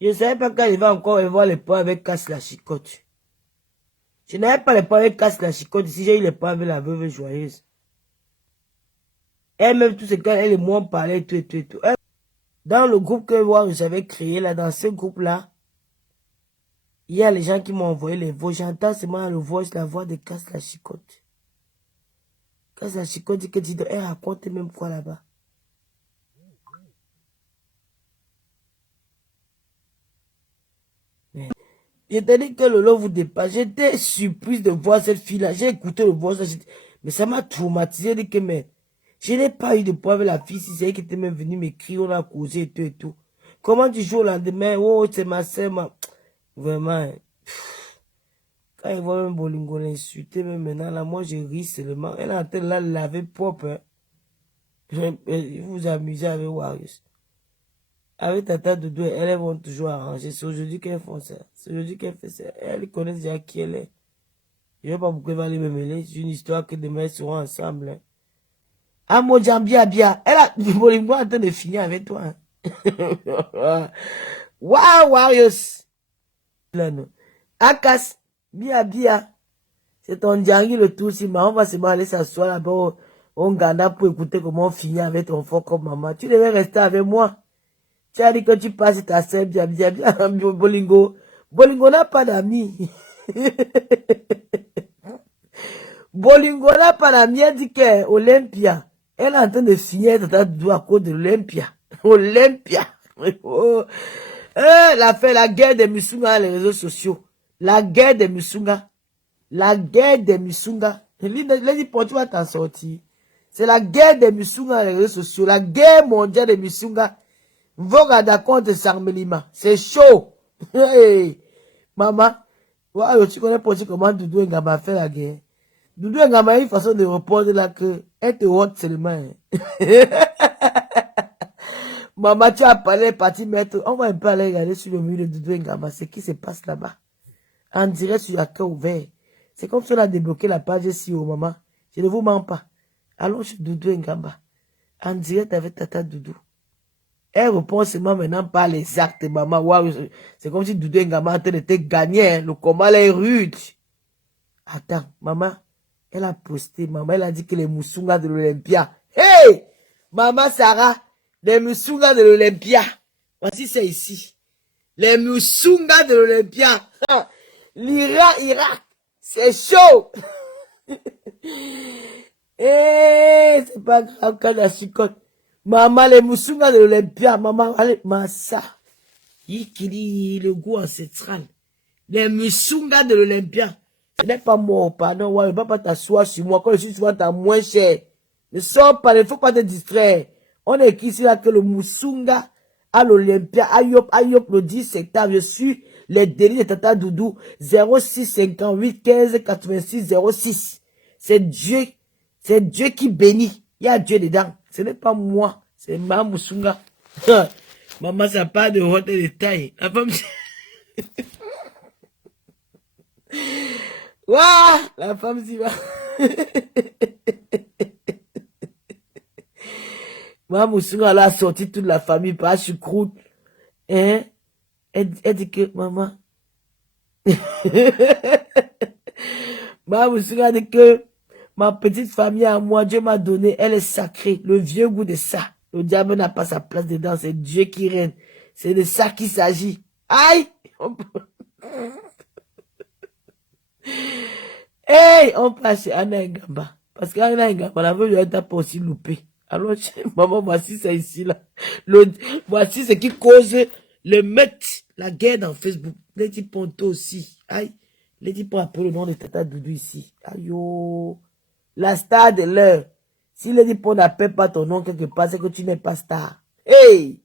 Je ne savais pas quand il va encore voir les points avec Casse la Chicotte. Je n'avais pas les points avec Casse la Chicotte. Si j'ai eu les points avec la veuve joyeuse. Elle-même, tout ce qu'elle et moi on parlait, tout. Dans le groupe que moi j'avais créé, là, dans ce groupe-là, il y a les gens qui m'ont envoyé les voix. J'entends seulement la voix de Casse la Chicotte. Casse la Chicotte dit que elle raconte même quoi là-bas. Je te dis que le lot vous dépasse. J'étais surprise de voir cette fille-là. J'ai écouté le voix, mais ça m'a traumatisé. Dit que, mais, je n'ai pas eu de poids avec la fille. Si c'est elle qui était même venue m'écrire, on a causé et tout. Comment tu joues au lendemain? Oh, c'est ma sœur, Vraiment. Quand il voit même Bolingo l'insulter, même maintenant, là, moi, je ris seulement. Elle est en train de la laver propre. Hein. Vous vous amusez avec Warriors. Avec Tata Doudou, elles vont toujours arranger. C'est aujourd'hui qu'elles font ça. C'est aujourd'hui qu'elles font ça. Elles connaissent déjà qui elle est. Je ne sais pas pourquoi elle va aller me mêler. C'est une histoire que demain elles seront ensemble. Hein. Ah, mon Jambia, bien. Elle a du Bolingo en train de finir avec toi. Hein. Waouh, Warriors. Akas, bien. C'est ton Djangi le tout. Si maman va se aller s'asseoir là-bas, on garde pour écouter comment on finit avec ton fort comme maman. Tu devais rester avec moi. Tu as dit que tu passes ta sœur bien. Bolingo. Bolingo n'a pas d'amis. Bolingo n'a pas d'amis. Elle dit que Olympia. Elle est en train de finir à cause de l'Olympia. Olympia. Oh. La guerre des Musunga les réseaux sociaux. La guerre des Musunga. La guerre des Musunga. Lady Pontu va t'en sortir. C'est la guerre des Musunga les réseaux sociaux. La guerre mondiale des Musunga. Vogada contre Sarmelima. C'est chaud. Hey, maman. Ouais, tu connais pas comment Doudou Ngama fait la guerre. Doudou Ngama a une façon de répondre là que elle te honte seulement. Maman, tu as parlé, parti mettre. On va un peu aller regarder sur le mur de Doudou Ngama. Ce qui se passe là-bas. En direct sur la cœur ouvert. C'est comme si on a débloqué la page ici, oh maman. Je ne vous mens pas. Allons chez Doudou Ngama. En direct avec Tata Doudou. Elle répond seulement maintenant par les actes, maman. Wow, c'est comme si Doudou Ngama était gagné. Le combat est rude. Attends, maman. Elle a posté, maman. Elle a dit que les Musunga de l'Olympia. Hey! Maman Sarah, les Musunga de l'Olympia. Voici c'est ici. Les Musunga de l'Olympia. Irak. C'est chaud. Eh, c'est pas grave quand la chicote. Maman, les Musunga de l'Olympia, maman, allez, Massa. Yikili, le goût ancestral. Les Musunga de l'Olympia. Ce n'est pas moi, pardon, ouais, ne va pas t'asseoir sur moi. Quand je suis souvent t'as moins cher. Ne sors pas, il ne faut pas te distraire. On est écrit ici là que le Musunga à l'Olympia, Ayop, le 10 septembre, je suis les délits de Tata Doudou, 06 58 15 86 06. C'est Dieu qui bénit. Il y a Dieu dedans. Ce n'est pas moi, c'est ma Musunga. Maman, ça part de haute détail. La femme... Ouah, la femme s'y va. Ma Musunga, elle a sorti toute la famille par choucroute. Hein? Elle dit que, maman. Ma Musunga dit que, ma petite famille à moi, Dieu m'a donné, elle est sacrée. Le vieux goût de ça. Le diable n'a pas sa place dedans, c'est Dieu qui règne. C'est de ça qu'il s'agit. Aïe! Hey! On passe chez Anna Ngamba. Parce qu'Anna Ngamba, la veuve doit pas aussi loupé. Alors, maman, voici ça ici, là. Voici ce qui cause le meurtre, la guerre dans Facebook. Lady Ponto aussi. Aïe. Lady Ponto a pris le nom de Tata Doudou ici. Aïe, oh. La star de l'heure. Si Lady Ponto n'appelle pas ton nom quelque part, c'est que tu n'es pas star. Hey!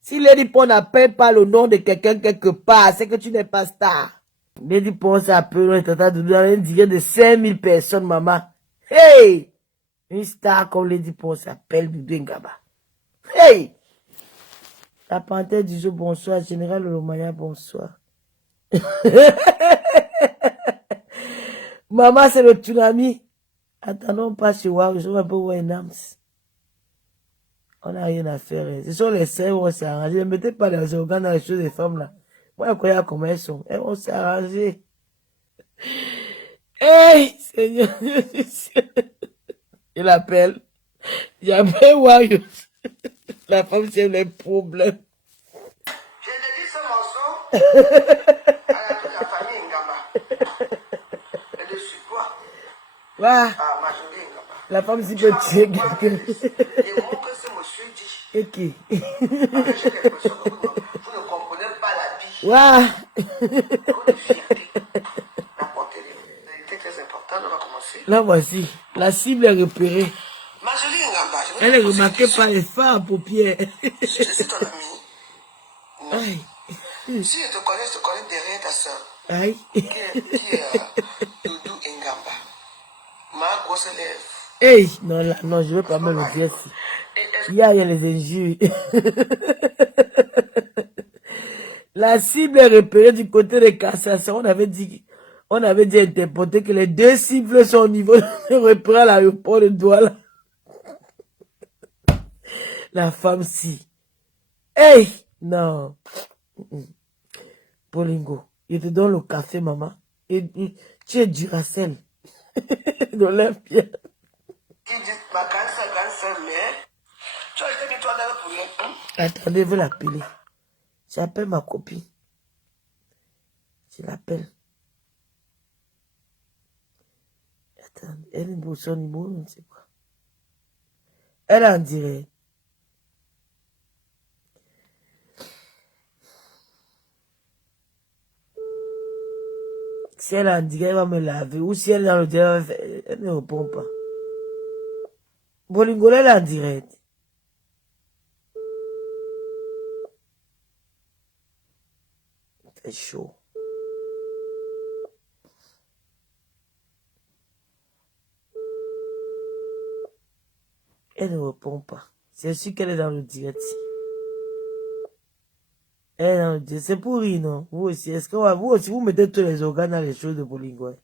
Si Lady Ponto n'appelle pas le nom de quelqu'un quelque part, c'est que tu n'es pas star. Lady Ponto s'appelle le Tata Doudou, elle dirait de 5000 personnes, maman. Hey! Une star comme Lady Ponto s'appelle Doudou Ngaba. Hey! La panthère du jour, bonsoir. Général Lomaya, bonsoir. Maman, c'est le tsunami. Attendons pas chez War, je vais un peu Winams. On n'a rien à faire. Ce sont les sœurs où on s'est arrangé. Ne mettez pas les organes dans les choses des femmes là. Moi, je croyais comment elles sont. Et on s'est arrangé. Hey, Seigneur, je l'appelle. J'appelle Wario. La femme, c'est les problèmes. J'ai dédié ce morceau à toute la famille Ngamba. Et de surpoids. Wow. À Marjorie Ngamba. La femme, si peut tuer quelqu'un. Les mots que ce monsieur dit. Et qui? Parce que j'ai l'impression que vous ne comprenez pas la vie. Waouh. Trop de fierté. D'apporter des vérités très importantes. On va commencer. Là, voici. La cible est repérée. Marjorie Ngamba. Elle est remarquée par les fards paupières. Je suis ton ami. Non. Aïe. Si je te connais derrière ta soeur. Aïe. Qui est Doudou Ngamba. Ma grosse lèvre. Hey, non, là, non, je ne veux pas me le dire. Il y a les injures. La cible est repérée du côté de Cassation. On avait dit interpréter que les deux cibles sont au niveau de repéré à l'aéroport de Douala. La femme si. Hey, non. Bolingo, je te donne le café, maman. Et tu es Duracell. Dans l'Olympia. Qui dit ma grande mère. Tu as été mis toi dans le problème. Attendez, je vais l'appeler. J'appelle ma copine. Je l'appelle. Attends, elle est son numéro, je ne sais pas. Elle est en direct. Si elle est en direct, elle va me laver. Ou si elle est dans le direct, elle ne répond pas. Bolingo, elle est en direct. C'est chaud. Elle ne répond pas. C'est sûr qu'elle est dans le direct. Elle est dans le direct. C'est pourri, non? Vous aussi. Est-ce que vous aussi, vous mettez tous les organes dans les choses de Bolingo?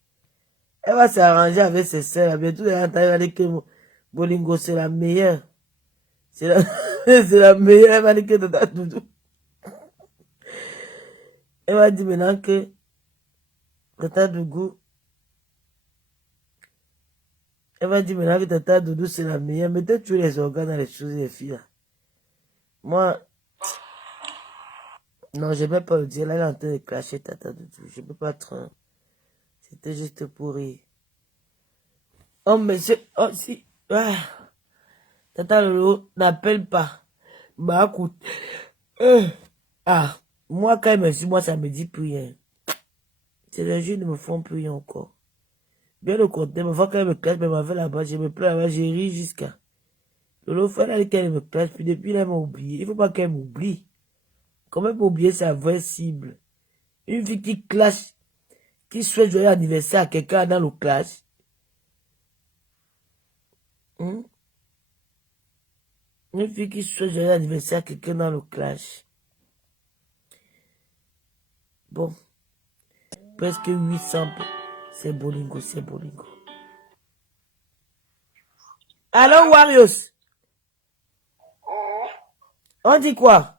Elle va s'arranger avec ses sœurs. Bientôt, elle va dire que Bolingo, c'est la meilleure. C'est la, c'est la meilleure. Elle va dire que Tata Doudou. Elle va dire maintenant que Tata Doudou. Elle va dire maintenant que Tata Doudou, c'est la meilleure. Mettez tous les organes dans les choses des filles. Là. Moi, non, je ne vais pas le dire. Là, elle est en train de clasher Tata Doudou. Je ne peux pas trop. C'était juste pour rire. Oh, mais c'est... Oh, si... Ah. Tata Lolo n'appelle pas. Bah, écoute. Ah. Moi, quand elle me suit, moi, ça me dit plus rien. C'est les jeux ne me font plus rien encore. Bien au contraire, mais fois qu'elle me classe, mais m'a fait là-bas, je me plains là-bas, j'ai ri jusqu'à. Lolo fait là qu'elle me classe, puis depuis là, elle m'a oublié. Il faut pas qu'elle m'oublie. Comment elle peut oublier sa vraie cible? Une fille qui clash, qui souhaite joyeux anniversaire à quelqu'un dans le clash. Une fille qui souhaite joyeux anniversaire à quelqu'un dans le clash. Bon. Presque 800. C'est Bolingo, c'est Bolingo. Allô, Warriors? On dit quoi?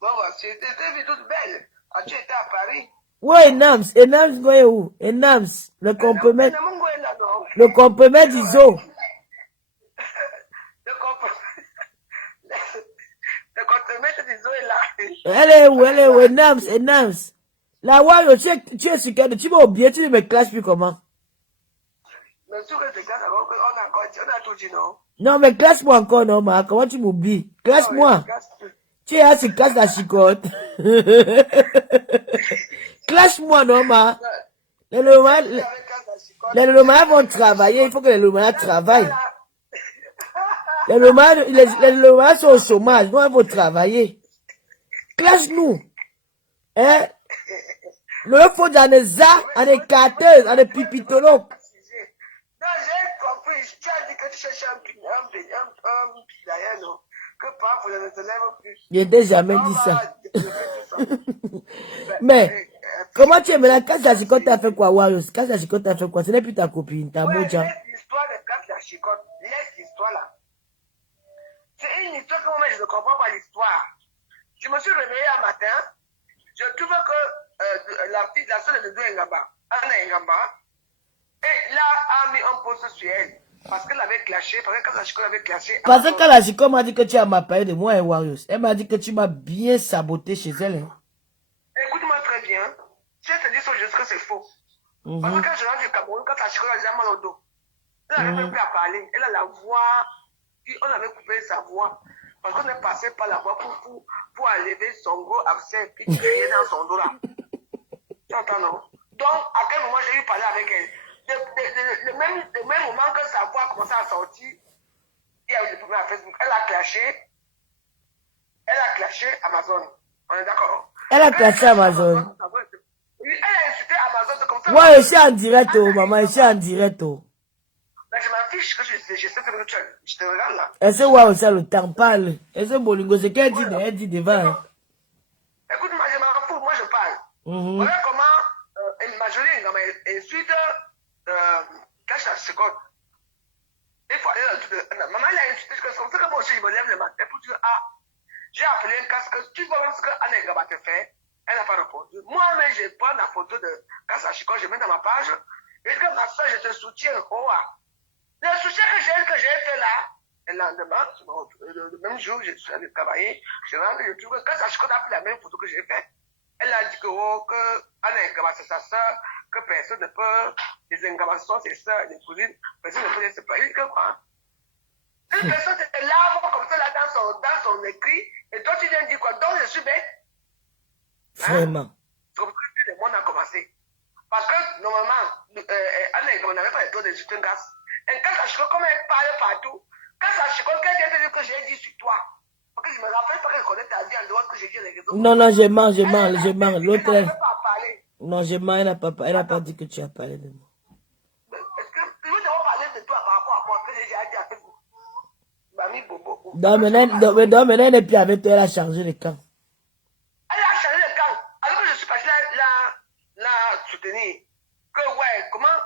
Bon, c'était toute belle. As-tu été à Paris? Ouais, Enams. Enams, goye où? Enams. Le comprimé. Le comprimé d'ISO. Le comprimé d'ISO est là. Elle est où? Elle est où? Enams, Enams. La Wario, tu es sur quel? Tu m'as oublié, tu ne me clashes plus comment? Mais sûr que c'est classe, on a tout dit, non? Non, mais classe-moi encore, non, ma. Comment tu m'oublies? Classe-moi. Tu es là, c'est classe la chicotte. Classe-moi, non, ma. Les Lomans vont travailler. Il faut que les Lomans travaillent. Les Lomans sont au chômage. Nous, ils vont travailler. Classe-nous. Hein? Le faut dans les arts, dans les carteuses, dans les pipitolos. Non, j'ai compris. Tu as dit que tu cherches un pilier, non? Que parfois, je ne te lève plus. Je n'ai jamais dit ça. Mais, comment tu es maintenant? Quand la chicotte t'a fait quoi, Warriors? Quand la chicotte t'a fait quoi? Ce n'est plus ta copine, ta moja. Laisse l'histoire de Casse la chicotte. Laisse l'histoire là. toi que moi, je ne comprends pas l'histoire. Je me suis réveillée un matin, je trouve que la fille, la soeur de Doudou Ngaba, Anna Ngaba, et là, a mis un poste sur elle. Parce qu'elle avait clashé, parce que quand la Chico avait clashé. Parce que quand la Chico m'a dit que tu as parlé de moi et Warriors, elle m'a dit que tu m'as bien saboté chez elle. Hein. Écoute-moi très bien. Si elle te dit juste que c'est faux. Parce que quand je rentre du Cameroun, quand la Chico a déjà mal au dos, elle n'avait même plus à parler. Elle a la voix, puis on avait coupé sa voix. Parce qu'on est passé par la voix pour enlever son gros abcès, puis crier dans son dos là. Tu entends, non? Donc, à quel moment j'ai eu parlé avec elle? Le même moment que sa voix a commencé à sortir, il y a eu le problème à Facebook. Elle a clashé Amazon. On est d'accord? Elle a clashé Amazon. Oui, elle a insulté Amazon, c'est comme ça. Ouais, je suis en direct, oh, maman, je suis en direct, oh. Mais je m'en fiche que je sais que je te regarde là. Elle sait voir aussi le temps parle. Elle sait Bolingo, c'est qu'elle dit, elle dit devant. Écoute, moi je m'en fous, moi je parle. Voilà comment elle m'a joué, et ensuite, quand je suis seconde, il faut aller maman elle a insulté, c'est comme ça que moi aussi je me lève le matin pour dire, ah, j'ai appelé un casque, tu vois ce que Anna Ngaba te fait, elle n'a pas répondu. Moi-même, je prends la photo de Kassachiko, je mets dans ma page, et je dis, ma soeur, je te soutiens, oh, le soutien que j'ai fait là, le lendemain, le même jour, je suis allé travailler, je rentre, je trouve que Kassachiko a pris la même photo que j'ai fait. Elle a dit que, oh, que Anna Ngaba, c'est sa soeur, que personne ne peut, les Ngaba sont ses soeurs, les cousines, personne ne peut les séparer, que quoi. Une personne te lave comme ça là dans son écrit, et toi tu viens dire quoi? Donc je suis bête. Vraiment. C'est comme ça que le monde a commencé. Parce que normalement, on n'avait pas les taux de soutien gaz. Et quand ça chico, comme elle parle partout, quand ça chico, quelqu'un te dit que j'ai dit sur toi. Parce que je me rappelle pas que je connais ta vie en dehors que j'ai dit les réseaux. Non, non, je mens. L'autre, elle n'a pas parlé. Non, je mens, elle n'a pas dit que tu as parlé de moi. Est-ce que nous devons parler de toi par rapport à moi que j'ai déjà dit à Facebook? Donc maintenant, elle n'est plus avec toi, elle a changé le camp. Elle a changé le camp. Alors que je suis parti la soutenir. Que ouais, comment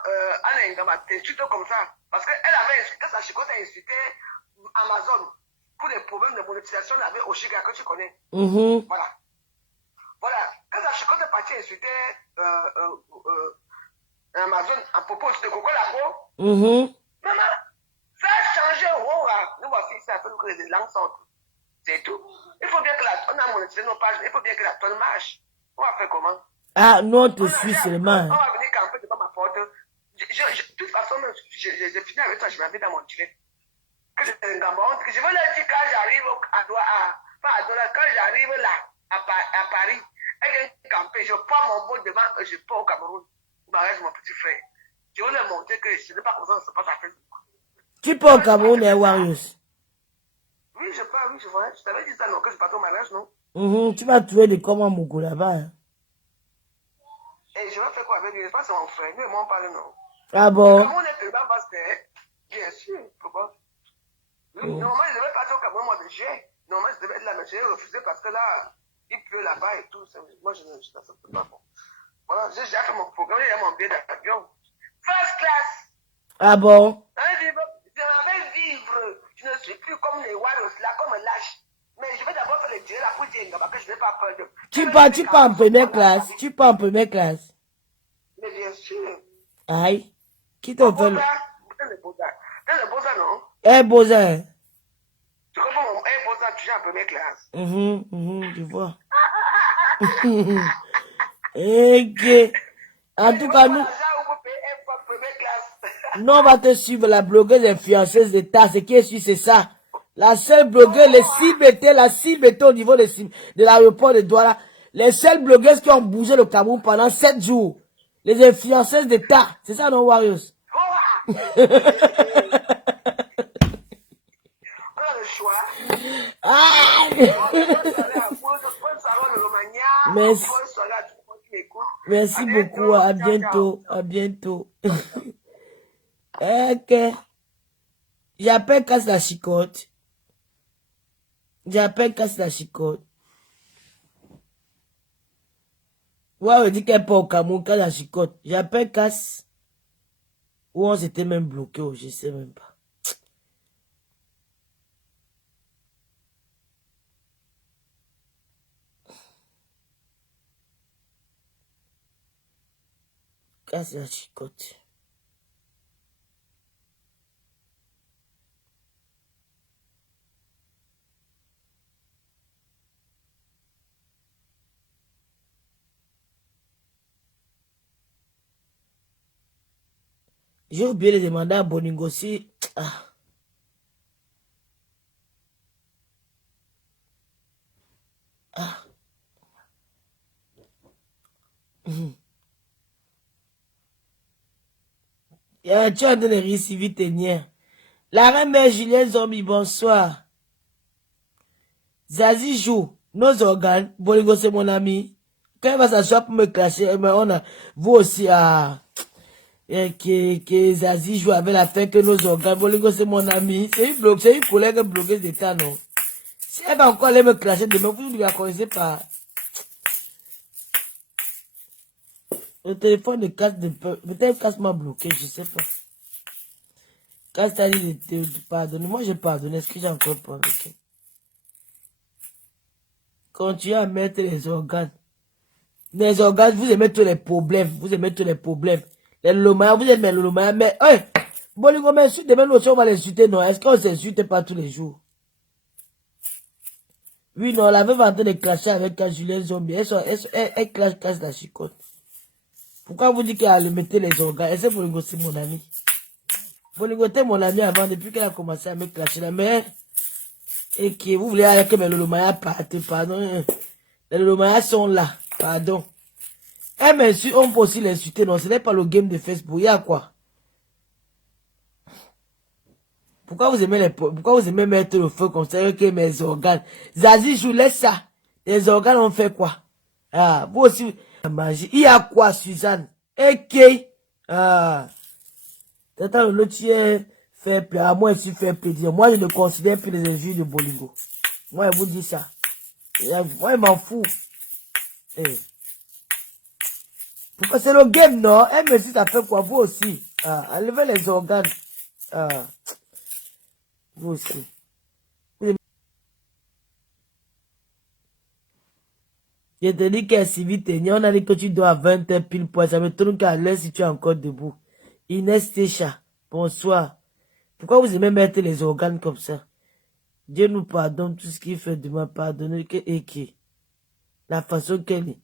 Anna Ngaba t'insulte comme ça? Parce qu'elle avait insulté, sa chicote a insulté Amazon pour des problèmes de monétisation avec Oshiga que tu connais. Voilà. Voilà. Quand sa chicote est partie insulter Amazon à propos de Coco Labo, maman, ça a changé au roi. Nous voici ici à faire que les langues sortent. C'est tout. Il faut bien que on a monétisé nos pages, il faut bien que la tonne marche. On va faire comment? Ah, non, on te suit seulement. On va venir camper devant ma porte. De toute façon, j'ai fini avec toi, je m'avais dans mon direct. Que je veux leur dire quand j'arrive quand j'arrive là, à Paris, et que camper, je prends mon boat devant, je pars au Cameroun. Je m'arrête mon petit frère. Je veux leur montrer que ce n'est pas comme ça, ça se passe à Facebook. Tu pars au Cameroun et Warriors? Oui, je pars, oui, je vois. Je t'avais dit ça, non, que je pars au mariage, non? Tu vas trouver des comment Mougou là-bas. Hein? Et je vais faire quoi avec lui? Je pense que c'est mon frère. Lui et moi, on parle, non? Ah bon? Comment on est dedans parce que, bien sûr, pourquoi? Normalement, je devais partir au Cameroun au mois de juillet. Normalement, je devais être là, mais j'ai refusé parce que là, il pleut là-bas et tout. Moi, je n'accepte pas. Bon. Voilà, j'ai déjà fait mon programme, j'ai mon billet d'avion. First class! Ah bon? Je vais vivre. Je ne suis plus comme les Warriors, là, comme un lâche. Mais je vais d'abord faire le tiré là pour dire que je n'ai pas peur de. Tu pars en première classe? Tu pars en première classe? Mais bien sûr. Aïe. Qui te fait le... Dans le Beaux-Arts, non? Eh, Beaux-Arts. Tu comprends mon Beaux-Arts, tu es en première classe. Je vois. Ok. En tout cas, nous... Nous, on va te suivre, la blogueuse influenceuse d'État. Ce qui est sûr, c'est ça. La seule blogueuse, les cibles étaient au niveau de l'aéroport de Douala. Les seules blogueuses qui ont bougé le Cameroun pendant 7 jours. Les influenceuses d'État. C'est ça, non, Warriors? On a le choix. Merci. Merci beaucoup. À bientôt. À bientôt. Ok. J'appelle casse la chicote. J'appelle casse la chicote. Ouais, on dit qu'elle part au Cameroun, casse la chicote. J'appelle casse. Ou on s'était même bloqué, je sais même pas. Casse la chicote. J'ai oublié de demander à Bolingo si... Ah. Ah. Tu es en train de réussir tenir. La reine mère Julienne Zombie, bonsoir. Zazie joue. Nos organes. Bolingo, c'est mon ami. Quand il va s'asseoir pour me clasher, mais on a... Vous aussi, que Zazie joue avec la fin que nos organes. Bolingo, c'est mon ami. C'est une collègue bloqueuse d'état, non? Si elle va encore aller me clasher demain, vous ne la connaissez pas. Le téléphone de casse de peur. Peut-être casse m'a bloqué, je sais pas. Casse t'a dit de pardonner. Moi, j'ai pardonné. Est-ce que j'ai encore pardonné? Continuez à mettre les organes. Les organes, vous aimez tous les problèmes. Vous aimez tous les problèmes. Les lomaya, vous aimez le lomaya. Mais, Bolingo, mais si demain, on va l'insulter, non? Est-ce qu'on s'insulte pas tous les jours? Oui, non, la veuve en train de clasher avec Julien Zombie. Elle clash la chicote. Pourquoi vous dites qu'elle a mettre les organes? Est-ce que Bolingo, c'est mon ami? Bolingo était mon ami avant, depuis qu'elle a commencé à me clasher la mère. Et que vous voulez aller que mes lolomaya partent, pardon. Les lolomaya sont là, pardon. Elle m'insulte, on peut aussi l'insulter, non, ce n'est pas le game de Facebook, il y a quoi? Pourquoi vous aimez mettre le feu comme ça, que mes organes? Zazie, je vous laisse ça. Les organes ont fait quoi? Ah, vous aussi, il y a quoi, Suzanne? Ok. Ah. T'attends, l'autre fait plaisir. Ah, moi, je suis fait plaisir. Moi, je ne considère plus les injures de Bolingo. Moi, je vous dis ça. Moi, je m'en fous. Eh. Pourquoi c'est le game, non? Elle me dit, ça fait quoi? Vous aussi. Ah, enlevez les organes. Ah. Vous aussi. Je te dis qu'elle si vite, on a dit que tu dois à 20h pile poil. Ça me tourne qu'à l'heure si tu es encore debout. Inès Técha, bonsoir. Pourquoi vous aimez mettre les organes comme ça? Dieu nous pardonne tout ce qu'il fait de ma pardonner et qui? La façon qu'elle est.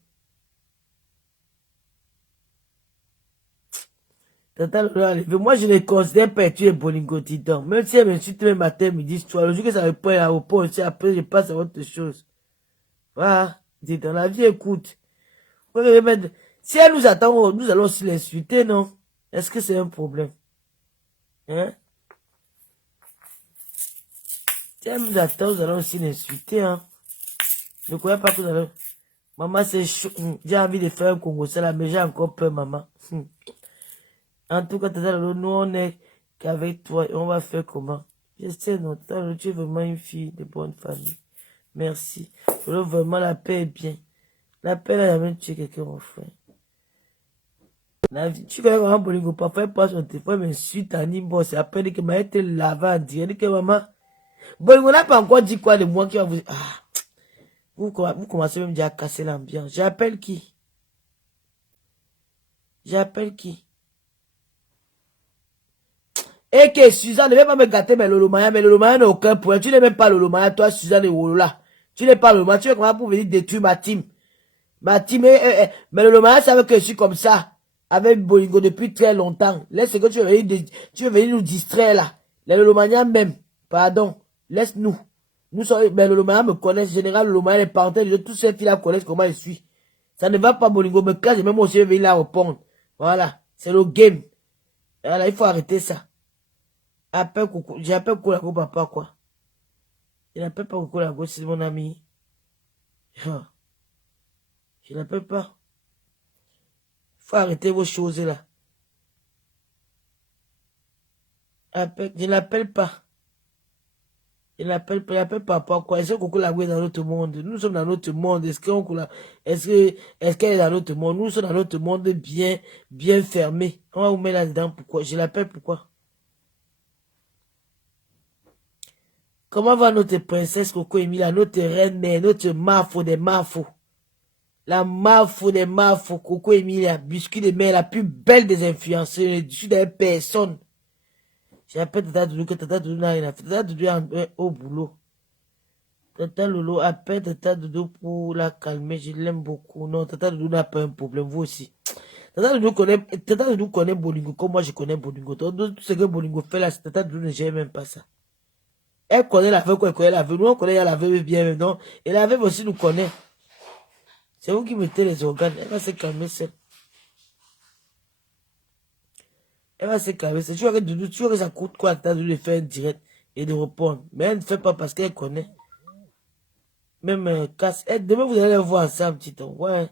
Moi, je ne considère pas tuer Bolingo Titan. Même si elle m'insulte le matin, midi, soir, le jour que ça répond à l'aéroport, après, je passe à autre chose. Voilà. Dans la vie, écoute. Si elle nous attend, nous allons aussi l'insulter, non? Est-ce que c'est un problème? Hein? Si elle nous attend, nous allons aussi l'insulter, hein? Je ne crois pas que nous allons... Maman, c'est chaud. J'ai envie de faire un Congo, là, mais j'ai encore peur, maman. En tout cas, nous, on est qu'avec toi et on va faire comment? Je sais, non, tu es vraiment une fille de bonne famille. Merci. Vraiment, la paix est bien. La paix n'a jamais tué quelqu'un, mon frère. Tu fais vraiment Bolingo, parfois, elle passe son téléphone, mais suite à Nimbo, c'est après que m'a été lavé en direct. Elle dit que maman, Bolingo n'a pas encore dit quoi de moi qui va vous... Ah, vous commencez même déjà à casser l'ambiance. J'appelle qui? J'appelle qui? Et que Suzanne ne veut pas me gâter mes lolomaya, mais lolomaya n'a aucun point. Tu n'es même pas lolomaya, toi, Suzanne et Wolola. Tu n'es pas lolomaya, tu es comment pour venir détruire ma team? Ma team, mais lolomaya savait que je suis comme ça. Avec Bolingo depuis très longtemps. Laisse que tu veux venir nous distraire là. Les lolomaya même. Pardon. Laisse-nous. Nous sommes, mais lolomaya me connaissent. Général lolomaya, les parentèles de tous ces filles-là connaissent comment je suis. Ça ne va pas, Bolingo me casse, même aussi venir là répondre. Voilà. C'est le game. Voilà, il faut arrêter ça. Appelle Coucou. J'appelle Koulago papa, quoi. Je n'appelle pas Koulago, c'est mon ami. Je n'appelle pas. Il faut arrêter vos choses là. Je n'appelle pas. Je n'appelle pas. Je n'appelle papa, quoi. Est-ce que Koulago est dans notre monde? Nous sommes dans notre monde. Est-ce qu'elle est dans notre monde? Nous sommes dans notre monde bien fermé. On va vous mettre là-dedans. Pourquoi? Je l'appelle pourquoi? Comment va notre princesse Coco Emilia, notre reine mère, notre mafo des mafos? La Mafo des Mafo, Coco Emilia, Biscuit de mère, la plus belle des influenceurs. Je suis d'ailleurs personne. J'appelle Tata Doudou que Tata Doudou n'a rien à faire. Tata Doudou est au boulot. Tata Lolo appelle Tata Doudou pour la calmer. Je l'aime beaucoup. Non, Tata Doudou n'a pas un problème. Vous aussi. Tata Doudou connaît Bolingo comme moi je connais Bolingo. Tout ce que Bolingo fait là, Tata Doudou ne gère même pas ça. Elle connaît la veuve, elle connaît la veuve. Nous, on connaît la veuve bien, non? Et la veuve aussi nous connaît. C'est vous qui mettez les organes. Elle va se calmer seule. Elle va se calmer seule. Tu vois que ça coûte quoi de faire un direct et de répondre. Mais elle ne fait pas parce qu'elle connaît. Même casse. Demain, vous allez le voir ensemble, petit temps. Ouais.